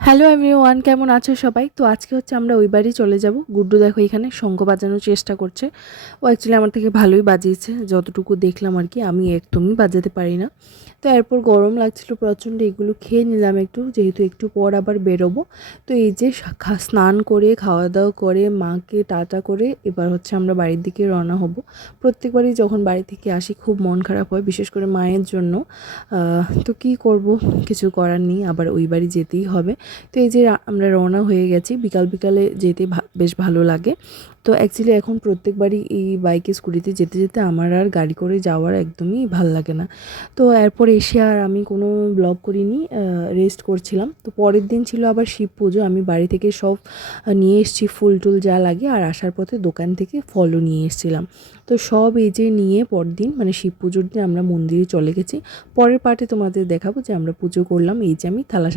Hello everyone, কেমন আছো সবাই? তো আজকে হচ্ছে আমরা ওই বাড়ি চলে যাব। গুড্ডু দেখো এখানে শঙ্খ বাজানোর চেষ্টা করছে। ও অ্যাকচুয়ালি আমার থেকে ভালোই বাজিয়েছে, যতটুকু দেখলাম আর কি। আমি একদমই বাজাতে পারি না। তো এরপর গরম লাগছিল প্রচণ্ড, এগুলো খেয়ে নিলাম একটু, যেহেতু একটু পর আবার বেরোবো। তো এই যে স্নান করে খাওয়া দাওয়া করে মাকে টাটা করে এবার হচ্ছে আমরা বাড়ির দিকে রওনা হব। প্রত্যেকবারই যখন বাড়ি থেকে আসি খুব মন খারাপ হয়, বিশেষ করে মায়ের জন্য। তো কী করব, কিছু করার নেই, আবার ওই বাড়ি যেতেই হবে। তো এই যে আমরা রওনা হয়ে গেছি, বিকাল বিকালে যেতে বেশ ভালো লাগে। তো অ্যাকচুয়ালি এখন প্রত্যেকবারই এই বাইকে স্কুটিতে যেতে যেতে আমার আর গাড়ি করে যাওয়ার একদমই ভাল লাগে না। তো এরপর এসে আর আমি কোনো ব্লগ করিনি, রেস্ট করছিলাম। তো পরের দিন ছিল আবার শিব পুজো। আমি বাড়ি থেকে সব নিয়ে এসেছি, ফুল টুল যা লাগে, আর আসার পথে দোকান থেকে ফলও নিয়ে এসেছিলাম। তো সব এই যে নিয়ে পরদিন মানে শিব পুজোর দিন আমরা মন্দিরে চলে গেছি। পরের পার্টে তোমাদের দেখাবো যে আমরা পুজো করলাম। এই যে আমি থালা